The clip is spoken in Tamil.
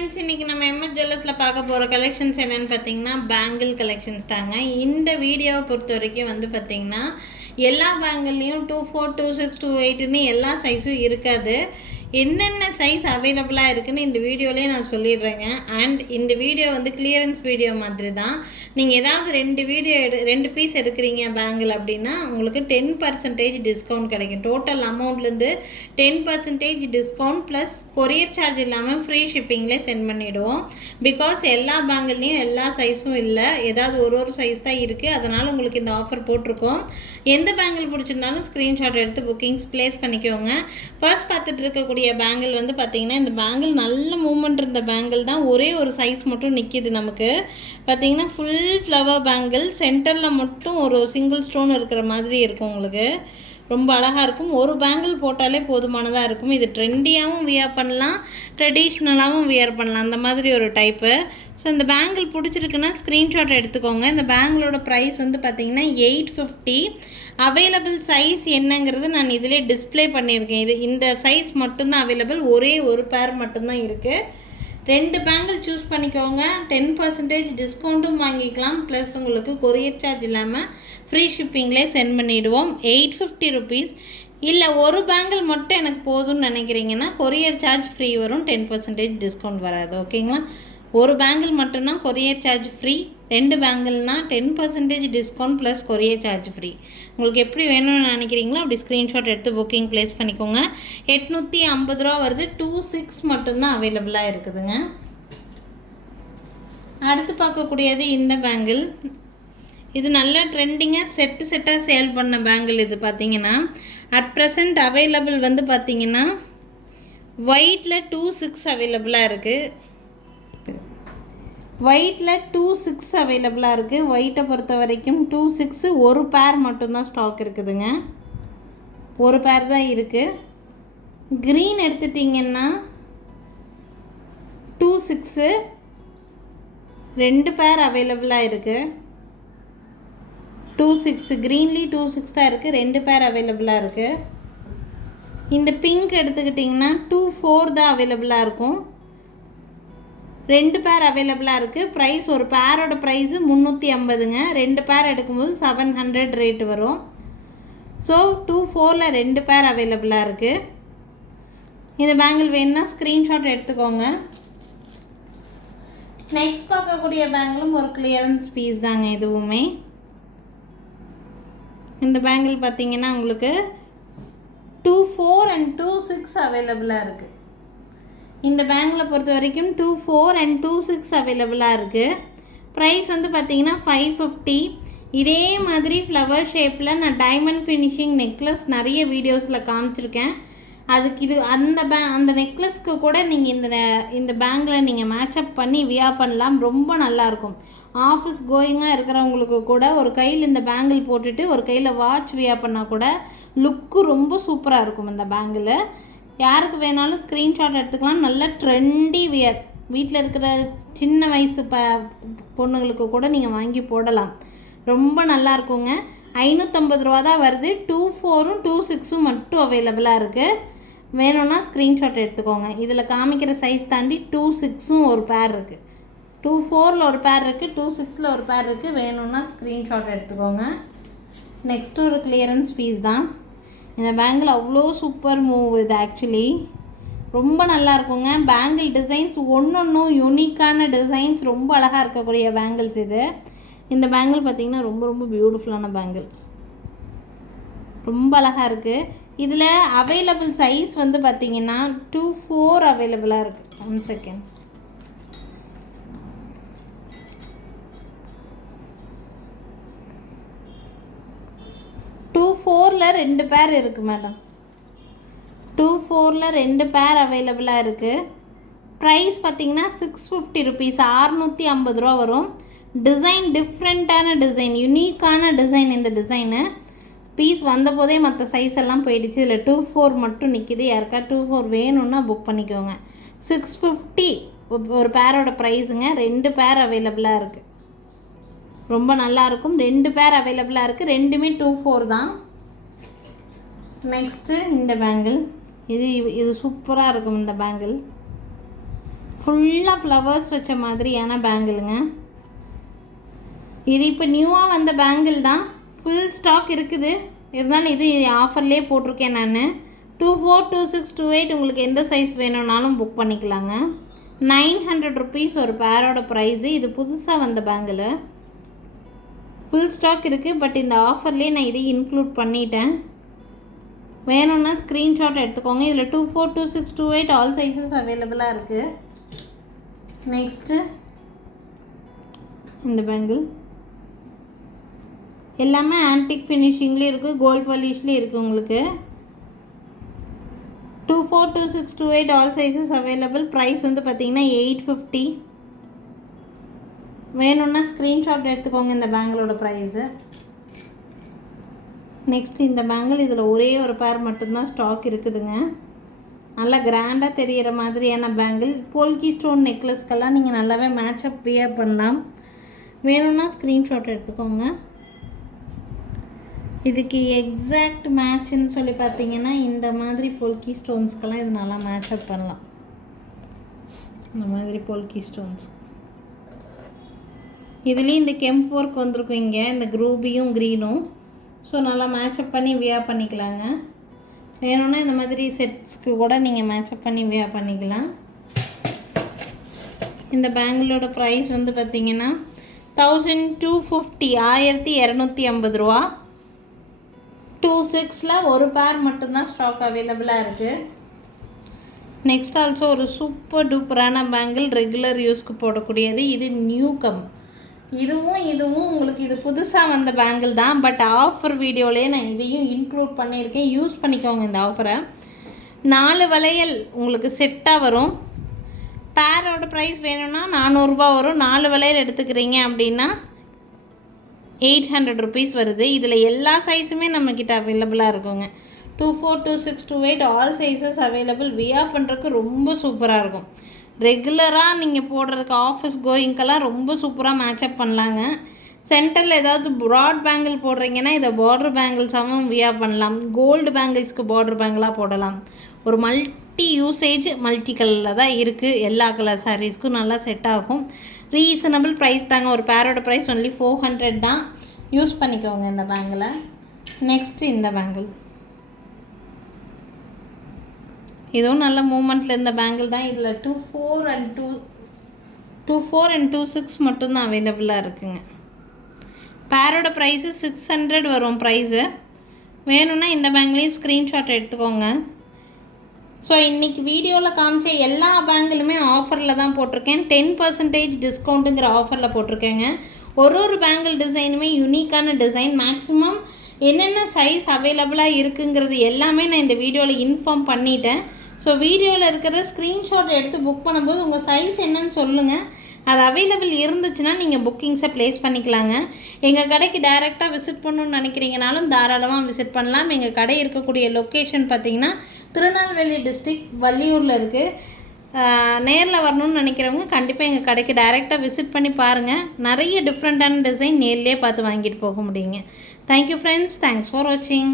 ஃப்ரெண்ட்ஸ், இன்றைக்கி நம்ம எம்எஸ் ஜுவல்லர்ஸில் பார்க்க போகிற கலெக்ஷன்ஸ் என்னென்னு பார்த்தீங்கன்னா பேங்கிள் கலெக்ஷன்ஸ் தாங்க. இந்த வீடியோவை பொறுத்த வரைக்கும் வந்து பார்த்திங்கன்னா எல்லா பேங்கிள்லேயும் 24, 26, 28ன்னு எல்லா சைஸும் இருக்காது. என்னென்ன சைஸ் அவைலபிளாக இருக்குதுன்னு இந்த வீடியோலேயே நான் சொல்லிடுறேங்க. அண்ட் இந்த வீடியோ வந்து கிளியரன்ஸ் வீடியோ மாதிரி தான். நீங்கள் ஏதாவது ரெண்டு பீஸ் எடுக்கிறீங்க பேங்கிள் அப்படின்னா உங்களுக்கு 10% டிஸ்கவுண்ட் கிடைக்கும். டோட்டல் அமௌண்ட்லேருந்து 10% டிஸ்கவுண்ட் ப்ளஸ் கொரியர் சார்ஜ் இல்லாமல் ஃப்ரீ ஷிப்பிங்லேயே சென்ட் பண்ணிவிடுவோம். பிகாஸ் எல்லா பேங்கிள்லேயும் எல்லா சைஸும் இல்லை, ஏதாவது ஒரு சைஸ் தான் இருக்குது. அதனால் உங்களுக்கு இந்த ஆஃபர் போட்டிருக்கோம். எந்த பேங்கிள் பிடிச்சிருந்தாலும் ஸ்க்ரீன்ஷாட் எடுத்து புக்கிங்ஸ் ப்ளேஸ் பண்ணிக்கோங்க. ஃபர்ஸ்ட் பார்த்துட்டு இருக்கக்கூடிய பேங்கிள் வந்து பார்த்திங்கன்னா இந்த பேங்கிள் நல்ல மூமெண்ட் இருந்த பேங்கிள் தான். ஒரே ஒரு சைஸ் மட்டும் நிற்கிது நமக்கு. பார்த்திங்கன்னா ஃபுல் ஃப்ளவர் பேங்கிள், சென்டரில் மட்டும் ஒரு சிங்கிள் ஸ்டோன் இருக்கிற மாதிரி இருக்கும். உங்களுக்கு ரொம்ப அழகாக இருக்கும். ஒரு பேங்கிள் போட்டாலே போதுமானதாக இருக்கும். இது ட்ரெண்டியாகவும் வியர் பண்ணலாம், ட்ரெடிஷ்னலாகவும் வியர் பண்ணலாம், அந்த மாதிரி ஒரு டைப்பு. ஸோ இந்த பேங்கிள் பிடிச்சிருக்குன்னா ஸ்க்ரீன்ஷாட் எடுத்துக்கோங்க. இந்த பேங்கிளோட ப்ரைஸ் வந்து பார்த்திங்கன்னா 850. அவைலபிள் சைஸ் என்னங்கிறது நான் இதிலே டிஸ்பிளே பண்ணியிருக்கேன். இந்த சைஸ் மட்டும்தான் அவைலபிள். ஒரே ஒரு பேர் மட்டும்தான் இருக்குது. 2 பேங்கிள் சூஸ் பண்ணிக்கோங்க. 10% டிஸ்கவுண்ட்டும் வாங்கிக்கலாம். ப்ளஸ் உங்களுக்கு கொரியர் சார்ஜ் இல்லாமல் ஃப்ரீ ஷிப்பிங்லேயே சென்ட் பண்ணிவிடுவோம். 850 ருபீஸ். இல்லை ஒரு பேங்கிள் மட்டும் எனக்கு போதும்னு நினைக்கிறீங்கன்னா கொரியர் சார்ஜ் ஃப்ரீ வரும், 10% டிஸ்கவுண்ட் வராது. ஓகேங்களா? ஒரு பேங்கிள் மட்டும்னா கொரியர் சார்ஜ் ஃப்ரீ, 2 பேங்கிள்னால் 10% discount plus courier charge free. உங்களுக்கு எப்படி வேணும்னு நினைக்கிறீங்களோ அப்படி ஸ்க்ரீன்ஷாட் எடுத்து புக்கிங் ப்ளேஸ் பண்ணிக்கோங்க. 850 ரூபா வருது. 26 மட்டும்தான் அவைலபிளாக இருக்குதுங்க. அடுத்து பார்க்கக்கூடியது இந்த பேங்கிள். இது நல்ல ட்ரெண்டிங்காக செட்டாக சேல் பண்ண பேங்கிள். இது பார்த்திங்கன்னா அட் ப்ரெசண்ட் அவைலபிள் வந்து பார்த்திங்கன்னா ஒயிட்டில் 26 அவைலபிளாக இருக்குது. ஒயிட்டில் 26 அவைலபிளாக இருக்குது. ஒயிட்டை பொறுத்த வரைக்கும் 26 ஒரு பேர் மட்டும்தான் ஸ்டாக் இருக்குதுங்க. ஒரு பேர் தான் இருக்குது. க்ரீன் எடுத்துட்டிங்கன்னா 26 2 பேர் அவைலபிளாக இருக்குது. 26 க்ரீன்லி 26 தான் இருக்குது, 2 பேர் அவைலபிளாக இருக்குது. இந்த பிங்க் எடுத்துக்கிட்டிங்கன்னா 24 தான் அவைலபிளாக இருக்கும். 2 பேர் அவைலபிளாக இருக்குது. ப்ரைஸ் ஒரு பேரோட ப்ரைஸு 350ங்க. 2 பேர் எடுக்கும்போது 700 ரேட்டு வரும். ஸோ 24ல் 2 பேர் அவைலபிளாக இருக்குது. இந்த பேங்கிள் வேணுன்னா ஸ்க்ரீன்ஷாட் எடுத்துக்கோங்க. நெக்ஸ்ட் பார்க்கக்கூடிய பேங்கிளும் ஒரு கிளியரன்ஸ் பீஸ் தாங்க. இதுவுமே இந்த பேங்கிள் பார்த்திங்கன்னா உங்களுக்கு 24 and 26 அவைலபிளாக இருக்குது. இந்த பேங்கில் பொறுத்த வரைக்கும் 24 and 26 அவைலபிளாக இருக்குது. ப்ரைஸ் வந்து பார்த்திங்கன்னா 550. இதே மாதிரி ஃப்ளவர் ஷேப்பில் நான் டைமண்ட் ஃபினிஷிங் நெக்லஸ் நிறைய வீடியோஸில் காமிச்சிருக்கேன். அதுக்கு இது அந்த நெக்லஸ்க்கு கூட நீங்கள் இந்த பேங்கில் நீங்கள் மேட்சப் பண்ணி வியர் பண்ணலாம். ரொம்ப நல்லாயிருக்கும். ஆஃபீஸ் கோயிங்காக இருக்கிறவங்களுக்கு கூட ஒரு கையில் இந்த பேங்கிள் போட்டுட்டு ஒரு கையில் வாட்ச் வியர் பண்ணால் கூட லுக்கு ரொம்ப சூப்பராக இருக்கும் இந்த பேங்கிள். யாருக்கு வேணாலும் ஸ்க்ரீன்ஷாட் எடுத்துக்கலாம். நல்ல ட்ரெண்டி வியர், வீட்டில் இருக்கிற சின்ன வயசு பொண்ணுங்களுக்கு கூட நீங்கள் வாங்கி போடலாம். ரொம்ப நல்லா இருக்குங்க. 550 ரூபா தான் வருது. 24ம் 26ம் மட்டும் அவைலபிளாக இருக்குது. வேணும்னா ஸ்க்ரீன்ஷாட் எடுத்துக்கோங்க. இதில் காமிக்கிற சைஸ் தாண்டி 26ம் ஒரு பேர் இருக்குது, 24ல் ஒரு பேர் இருக்குது, 26ல் ஒரு பேர் இருக்குது. வேணும்னா ஸ்க்ரீன்ஷாட் எடுத்துக்கோங்க. நெக்ஸ்ட்டு ஒரு கிளியரன்ஸ் பீஸ் தான். இந்த பேங்கிள் அவ்வளோ சூப்பர் மூவ். இது ஆக்சுவலி ரொம்ப நல்லா இருக்குங்க. பேங்கிள் டிசைன்ஸ் ஒன்றும் யூனிக்கான டிசைன்ஸ், ரொம்ப அழகாக இருக்கக்கூடிய பேங்கிள்ஸ் இது. இந்த பேங்கிள் பார்த்திங்கன்னா ரொம்ப ரொம்ப பியூட்டிஃபுல்லான பேங்கிள், ரொம்ப அழகாக இருக்குது. இதில் அவைலபிள் சைஸ் வந்து பார்த்திங்கன்னா 24 அவைலபிளாக இருக்குது. 1 செகண்ட். ல 2 பேர் இருக்குது மேடம். 24ல் 2 பேர் அவைலபிளாக இருக்குது. ப்ரைஸ் பார்த்திங்கன்னா 650 ருபீஸ், 650 ரூபா வரும். டிசைன் டிஃப்ரெண்ட்டான டிசைன், யுனிக்கான டிசைன். இந்த டிசைனு பீஸ் வந்தபோதே மற்ற சைஸ் எல்லாம் போயிடுச்சு. இதில் 24 மட்டும் நிற்கிது. யாருக்கா 24 வேணும்னா புக் பண்ணிக்கோங்க. 650 ஒரு பேரோட ப்ரைஸுங்க. 2 பேர் அவைலபிளாக இருக்குது. ரொம்ப நல்லாயிருக்கும். 2 பேர் அவைலபிளாக இருக்குது. ரெண்டுமே 24 தான். நெக்ஸ்ட்டு இந்த பேங்கிள். இது சூப்பராக இருக்கும். இந்த பேங்கிள் ஃபுல்லாக ஃப்ளவர்ஸ் வச்ச மாதிரியான பேங்கிளுங்க. இது இப்போ நியூவாக வந்த பேங்கிள் தான், ஃபுல் ஸ்டாக் இருக்குது. இருந்தாலும் இது ஆஃபர்லேயே போட்டிருக்கேன் நான். 242628 உங்களுக்கு எந்த சைஸ் வேணும்னாலும் புக் பண்ணிக்கலாங்க. 900 rupees ஒரு பேரோட ப்ரைஸு. இது புதுசாக வந்த பேங்கிள், ஃபுல் ஸ்டாக் இருக்குது. பட் இந்த ஆஃபர்லேயே நான் இதை இன்க்ளூட் பண்ணிட்டேன். வேணும்னா ஸ்க்ரீன்ஷாட் எடுத்துக்கோங்க. இதில் 242628 ஆல் சைஸஸ் அவைலபிளாக இருக்குது. நெக்ஸ்ட்டு இந்த பேங்கிள் எல்லாமே ஆன்டிக் ஃபினிஷிங்லேயும் இருக்குது, கோல்ட் பாலிஷ்லேயும் இருக்குது. உங்களுக்கு 242628 ஆல் சைஸஸ் அவைலபிள். ப்ரைஸ் வந்து பார்த்திங்கன்னா 850. வேணும்னா ஸ்க்ரீன்ஷாட் எடுத்துக்கோங்க இந்த பேங்கிளோட ப்ரைஸு. நெக்ஸ்ட் இந்த பேங்கிள், இதில் ஒரே ஒரு பேர் மட்டும்தான் ஸ்டாக் இருக்குதுங்க. நல்லா கிராண்டாக தெரிகிற மாதிரியான பேங்கிள். போல்கி ஸ்டோன் நெக்லஸ்க்கெல்லாம் நீங்கள் நல்லாவே மேட்சப் வியர் பண்ணலாம். வேணும்னா ஸ்க்ரீன்ஷாட் எடுத்துக்கோங்க. இதுக்கு எக்ஸாக்ட் மேட்ச்ன்னு சொல்லி பார்த்தீங்கன்னா இந்த மாதிரி போல்கி ஸ்டோன்ஸ்க்கெல்லாம் இது நல்லா மேட்சப் பண்ணலாம். இந்த மாதிரி போல்கி ஸ்டோன்ஸ் இதுலேயும் இந்த கெம்ப் ஒர்க் வந்திருக்கும் இங்கே, இந்த க்ரூபியும் க்ரீனும். ஸோ நல்லா மேட்சப் பண்ணி வியர் பண்ணிக்கலாங்க. வேணும்னா இந்த மாதிரி செட்ஸ்க்கு கூட நீங்கள் மேட்சப் பண்ணி வியர் பண்ணிக்கலாம். இந்த பேங்கிளோட ப்ரைஸ் வந்து பார்த்திங்கன்னா 1250, 1250 ரூபா. 26ல் ஒரு பேர் மட்டும்தான் ஸ்டாக் அவைலபிளாக இருக்குது. நெக்ஸ்ட் ஆல்சோ ஒரு சூப்பர் டூப்பரான பேங்கிள், ரெகுலர் யூஸ்க்கு போடக்கூடியது. இது நியூ கம். இதுவும் உங்களுக்கு இது புதுசாக வந்த பேங்கிள் தான். பட் ஆஃபர் வீடியோலேயே நான் இதையும் இன்க்ளூட் பண்ணியிருக்கேன். யூஸ் பண்ணிக்கோங்க இந்த ஆஃபரை. 4 வளையல் உங்களுக்கு செட்டாக வரும். பேரோட ப்ரைஸ் வேணும்னா 400 ரூபா வரும். 4 வளையல் எடுத்துக்கிறீங்க அப்படின்னா 800 rupees வருது. இதில் எல்லா சைஸுமே நம்மக்கிட்ட அவைலபிளாக இருக்குங்க. 242628 ஆல் சைஸஸ் அவைலபிள். வியர் பண்ணுறதுக்கு ரொம்ப சூப்பராக இருக்கும். ரெகுலராக நீங்கள் போடுறதுக்கு ஆஃபீஸ் கோயிங்கெல்லாம் ரொம்ப சூப்பராக மேட்சப் பண்ணலாங்க. சென்டரில் ஏதாவது ப்ராட் பேங்கிள் போடுறீங்கன்னா இதை பார்டர் பேங்கிள்ஸாகவும் வியர் பண்ணலாம். கோல்டு பேங்கிள்ஸ்க்கு பார்டர் பேங்கிளாக போடலாம். ஒரு மல்டி யூசேஜ், மல்டி கலரில் தான் இருக்குது. எல்லா கலர் சாரீஸ்க்கும் நல்லா செட் ஆகும். ரீசனபிள் ப்ரைஸ் தாங்க. ஒரு பேரோட ப்ரைஸ் ஒன்லி 400 தான். யூஸ் பண்ணிக்கோங்க இந்த பேங்கிளை. நெக்ஸ்ட்டு இந்த பேங்கிள், இதுவும் நல்ல மூமெண்ட்டில் இருந்த பேங்கிள் தான். இதில் 24 and 26 மட்டும்தான் அவைலபிளாக இருக்குங்க. பேரோட ப்ரைஸு 600 வரும் ப்ரைஸு. வேணும்னா இந்த பேங்கிளையும் ஸ்க்ரீன்ஷாட் எடுத்துக்கோங்க. ஸோ இன்றைக்கி வீடியோவில் காமிச்ச எல்லா பேங்கிளுமே ஆஃபரில் தான் போட்டிருக்கேன். 10% டிஸ்கவுண்ட்டுங்கிற ஆஃபரில் போட்டிருக்கேங்க. ஒரு பேங்கிள் டிசைனுமே யூனிக்கான டிசைன். மேக்ஸிமம் என்னென்ன சைஸ் அவைலபிளாக இருக்குங்கிறது எல்லாமே நான் இந்த வீடியோவில் இன்ஃபார்ம் பண்ணிட்டேன். ஸோ வீடியோவில் இருக்கிறத ஸ்க்ரீன்ஷாட் எடுத்து புக் பண்ணும்போது உங்கள் சைஸ் என்னன்னு சொல்லுங்கள். அது அவைலபிள் இருந்துச்சுன்னா நீங்கள் புக்கிங்ஸை ப்ளேஸ் பண்ணிக்கலாங்க. எங்கள் கடைக்கு டைரெக்டாக விசிட் பண்ணணுன்னு நினைக்கிறீங்கனாலும் தாராளமாக விசிட் பண்ணலாம். எங்கள் கடை இருக்கக்கூடிய லொக்கேஷன் பார்த்திங்கன்னா திருநெல்வேலி டிஸ்ட்ரிக்ட், வள்ளியூரில் இருக்குது. நேரில் வரணும்னு நினைக்கிறவங்க கண்டிப்பாக எங்கள் கடைக்கு டைரெக்டாக விசிட் பண்ணி பாருங்கள். நிறைய டிஃப்ரெண்ட்டான டிசைன் நேர்லேயே பார்த்து வாங்கிட்டு போக முடியுங்க. Thank you friends. தேங்க்ஸ் ஃபார் வாட்சிங்.